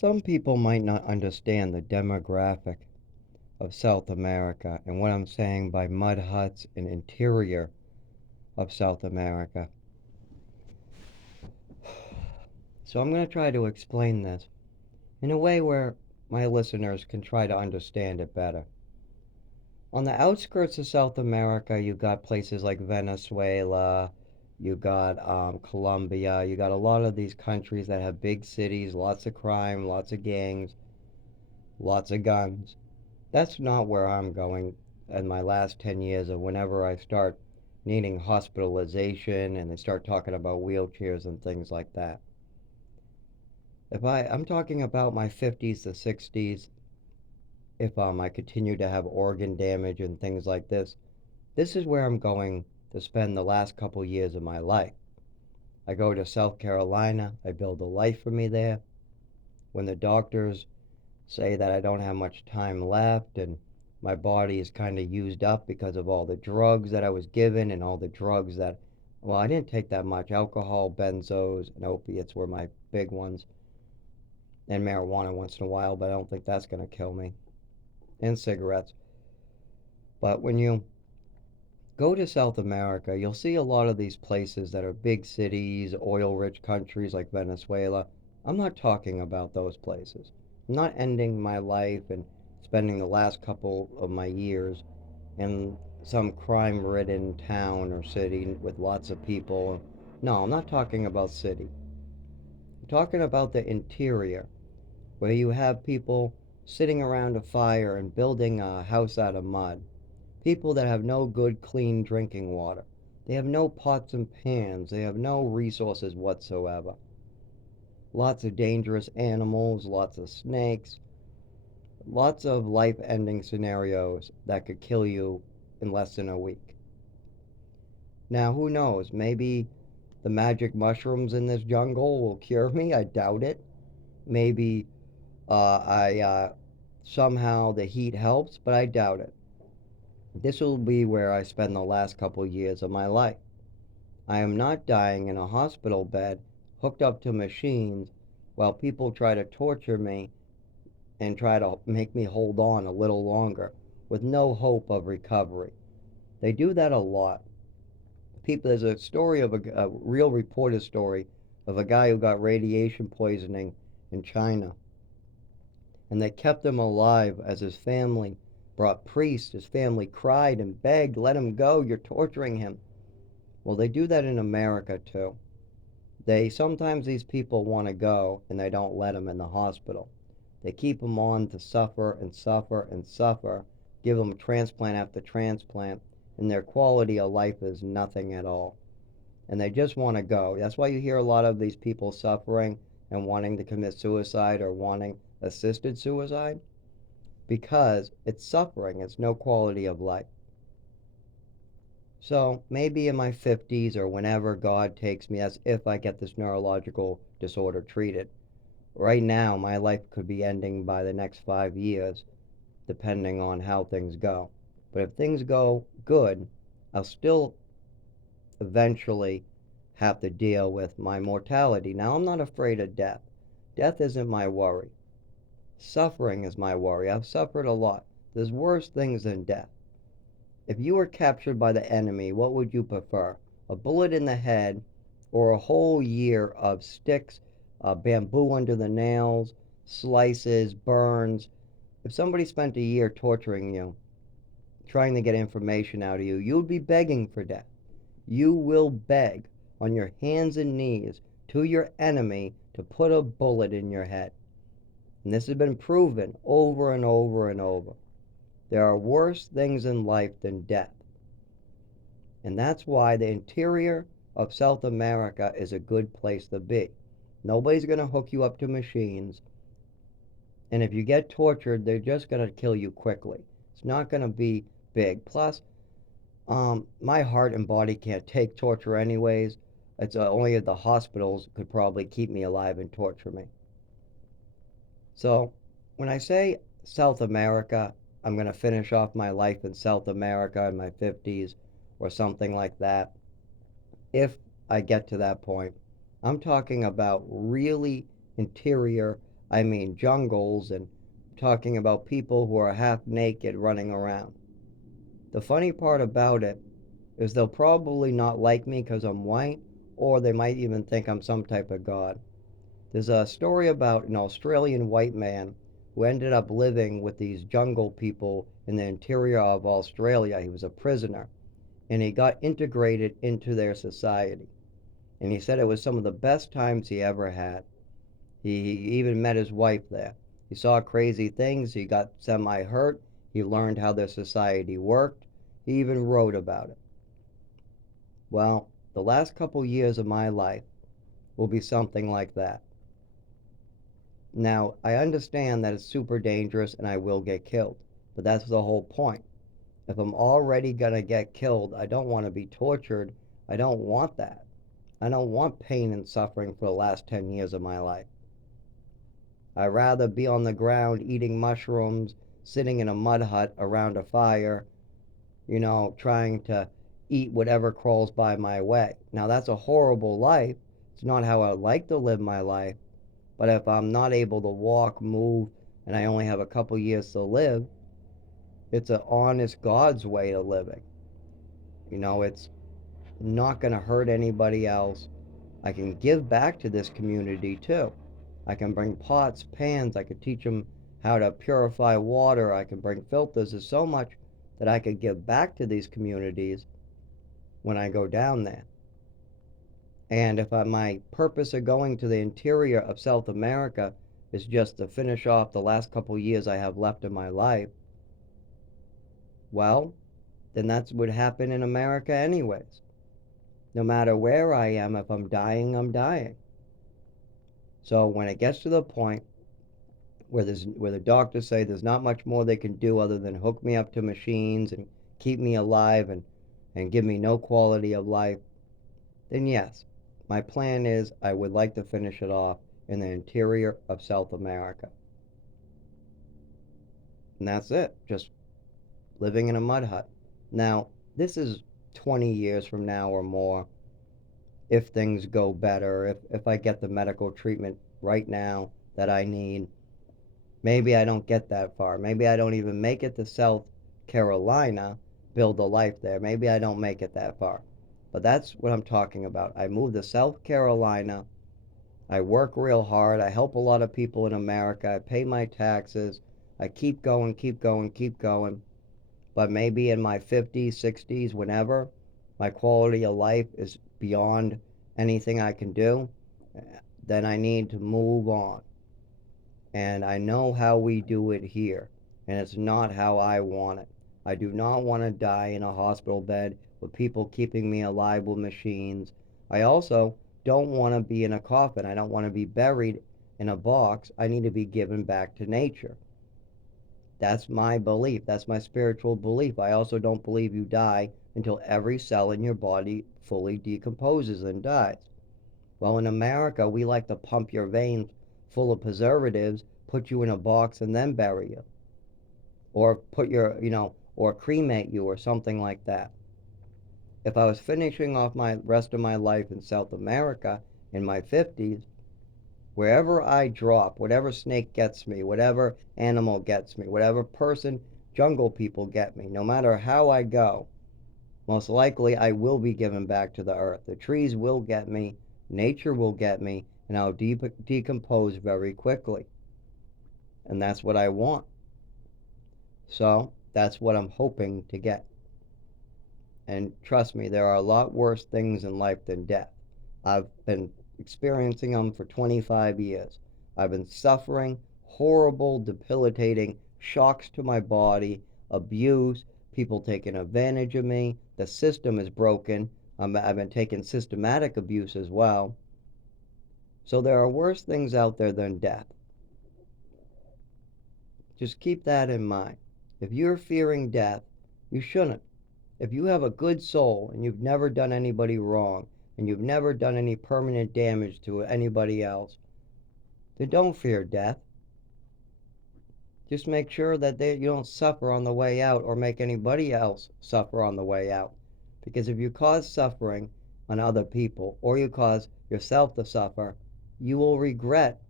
Some people might not understand the demographic of South America and what I'm saying by mud huts and interior of South America. So I'm going to try to explain this in a way where my listeners can try to understand it better. On the outskirts of South America, you got places like Venezuela, you got Colombia, you got a lot of these countries that have big cities, lots of crime, lots of gangs, lots of guns. That's not where I'm going in my last 10 years of whenever I start needing hospitalization and they start talking about wheelchairs and things like that. I'm talking about my 50s to 60s, if I continue to have organ damage and things like this is where I'm going to spend the last couple years of my life. I go to South Carolina, I build a life for me there. When the doctors say that I don't have much time left and my body is kind of used up because of all the drugs that I was given and all the drugs that, well, I didn't take that much. Alcohol, benzos, and opiates were my big ones, and marijuana once in a while, but I don't think that's going to kill me, and cigarettes. But when you go to South America, you'll see a lot of these places that are big cities, oil rich countries like Venezuela. I'm not talking about those places. I'm not ending my life and spending the last couple of my years in some crime ridden town or city with lots of people. No, I'm not talking about city. I'm talking about the interior where you have people sitting around a fire and building a house out of mud. People that have no good, clean drinking water. They have no pots and pans. They have no resources whatsoever. Lots of dangerous animals, lots of snakes, lots of life ending scenarios that could kill you in less than a week. Now, who knows? Maybe the magic mushrooms in this jungle will cure me. I doubt it. Maybe I somehow the heat helps, but I doubt it. This will be where I spend the last couple years of my life. I am not dying in a hospital bed hooked up to machines while people try to torture me and try to make me hold on a little longer with no hope of recovery. They do that a lot. There's a story of a real reporter story of a guy who got radiation poisoning in China, and they kept him alive as his family brought priests. His family cried and begged, "Let him go, you're torturing him." Well, they do that in America too. They sometimes these people want to go and they don't let them in the hospital. They keep them on to suffer and suffer and suffer, give them transplant after transplant, and their quality of life is nothing at all. And they just want to go. That's why you hear a lot of these people suffering and wanting to commit suicide or wanting assisted suicide, because it's suffering, it's no quality of life. So maybe in my 50s or whenever God takes me, as if I get this neurological disorder treated. Right now, my life could be ending by the next 5 years, depending on how things go. But if things go good, I'll still eventually have to deal with my mortality. Now, I'm not afraid of death. Death isn't my worry. Suffering is my worry. I've suffered a lot. There's worse things than death. If you were captured by the enemy, what would you prefer? A bullet in the head or a whole year of sticks, bamboo under the nails, slices, burns? If somebody spent a year torturing you, trying to get information out of you, you'd be begging for death. You will beg on your hands and knees to your enemy to put a bullet in your head. And this has been proven over and over and over. There are worse things in life than death. And that's why the interior of South America is a good place to be. Nobody's going to hook you up to machines. And if you get tortured, they're just going to kill you quickly. It's not going to be big. Plus, my heart and body can't take torture anyways. It's only the hospitals could probably keep me alive and torture me. So when I say South America, I'm going to finish off my life in South America in my 50s or something like that. If I get to that point, I'm talking about really interior I mean jungles, and talking about people who are half naked running around. The funny part about it is they'll probably not like me because I'm white, or they might even think I'm some type of god. There's a story about an Australian white man who ended up living with these jungle people in the interior of Australia. He was a prisoner, and he got integrated into their society. And he said it was some of the best times he ever had. He even met his wife there. He saw crazy things. He got semi hurt. He learned how their society worked. He even wrote about it. Well, the last couple years of my life will be something like that. Now, I understand that it's super dangerous and I will get killed, but that's the whole point. If I'm already gonna get killed, I don't want to be tortured. I don't want that. I don't want pain and suffering for the last 10 years of my life. I'd rather be on the ground eating mushrooms, sitting in a mud hut around a fire, trying to eat whatever crawls by my way. Now, that's a horrible life. It's not how I would like to live my life. But if I'm not able to walk, move, and I only have a couple years to live, it's an honest God's way of living. It's not going to hurt anybody else. I can give back to this community too. I can bring pots, pans, I could teach them how to purify water, I can bring filters. There's so much that I could give back to these communities when I go down there. And if my purpose of going to the interior of South America is just to finish off the last couple years I have left in my life, well, then that's what happened in America anyways. No matter where I am, if I'm dying, I'm dying. So when it gets to the point where the doctors say there's not much more they can do other than hook me up to machines and keep me alive and give me no quality of life, then yes, my plan is I would like to finish it off in the interior of South America. And that's it, just living in a mud hut. Now, this is 20 years from now or more, if things go better, if I get the medical treatment right now that I need. Maybe I don't get that far. Maybe I don't even make it to South Carolina, build a life there. Maybe I don't make it that far. But that's what I'm talking about. I moved to South Carolina. I work real hard. I help a lot of people in America. I pay my taxes. I keep going, keep going, keep going. But maybe in my 50s, 60s, whenever, my quality of life is beyond anything I can do, then I need to move on. And I know how we do it here, and it's not how I want it. I do not want to die in a hospital bed with people keeping me alive with machines. I also don't want to be in a coffin. I don't want to be buried in a box. I need to be given back to nature. That's my belief. That's my spiritual belief. I also don't believe you die until every cell in your body fully decomposes and dies. Well, in America, we like to pump your veins full of preservatives, put you in a box, and then bury you. Or or cremate you or something like that. If I was finishing off my rest of my life in South America in my 50s, wherever I drop, whatever snake gets me, whatever animal gets me, whatever person, jungle people get me, no matter how I go, most likely I will be given back to the earth. The trees will get me, nature will get me, and I'll decompose very quickly. And that's what I want. So that's what I'm hoping to get. And trust me, there are a lot worse things in life than death. I've been experiencing them for 25 years. I've been suffering horrible, debilitating shocks to my body, abuse, people taking advantage of me. The system is broken. I've been taking systematic abuse as well. So there are worse things out there than death. Just keep that in mind. If you're fearing death, you shouldn't. If you have a good soul and you've never done anybody wrong and you've never done any permanent damage to anybody else, then don't fear death. Just make sure that you don't suffer on the way out or make anybody else suffer on the way out. Because if you cause suffering on other people or you cause yourself to suffer, you will regret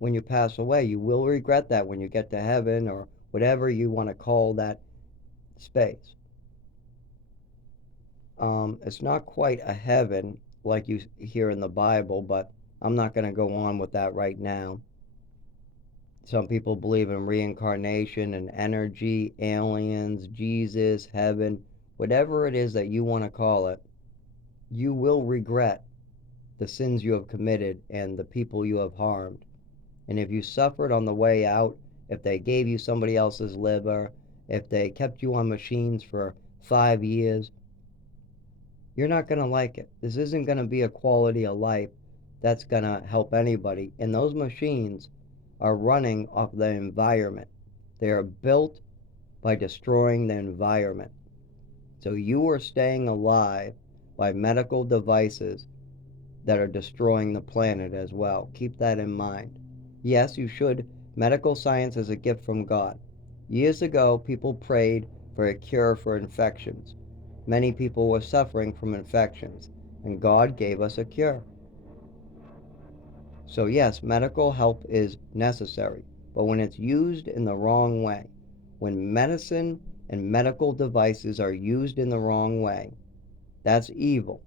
when you pass away. You will regret that when you get to heaven or whatever you want to call that space. It's not quite a heaven like you hear in the Bible, but I'm not going to go on with that right now. Some people believe in reincarnation and energy, aliens, Jesus, heaven, whatever it is that you want to call it. You will regret the sins you have committed and the people you have harmed. And if you suffered on the way out, if they gave you somebody else's liver, if they kept you on machines for 5 years, you're not going to like it. This isn't going to be a quality of life that's going to help anybody. And those machines are running off the environment. They are built by destroying the environment. So you are staying alive by medical devices that are destroying the planet as well. Keep that in mind. Yes, you should. Medical science is a gift from God. Years ago, people prayed for a cure for infections. Many people were suffering from infections, and God gave us a cure. So, yes, medical help is necessary, but when it's used in the wrong way, when medicine and medical devices are used in the wrong way, that's evil.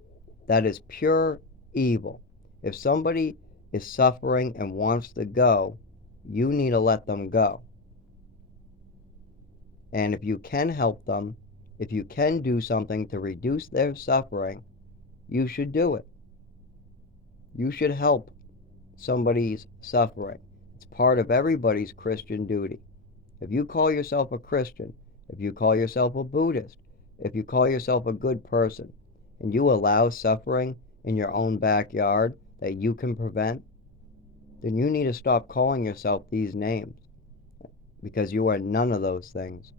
That is pure evil. If somebody is suffering and wants to go, you need to let them go. And if you can help them, if you can do something to reduce their suffering, you should do it. You should help somebody's suffering. It's part of everybody's Christian duty. If you call yourself a Christian, if you call yourself a Buddhist, if you call yourself a good person, and you allow suffering in your own backyard that you can prevent, then you need to stop calling yourself these names because you are none of those things.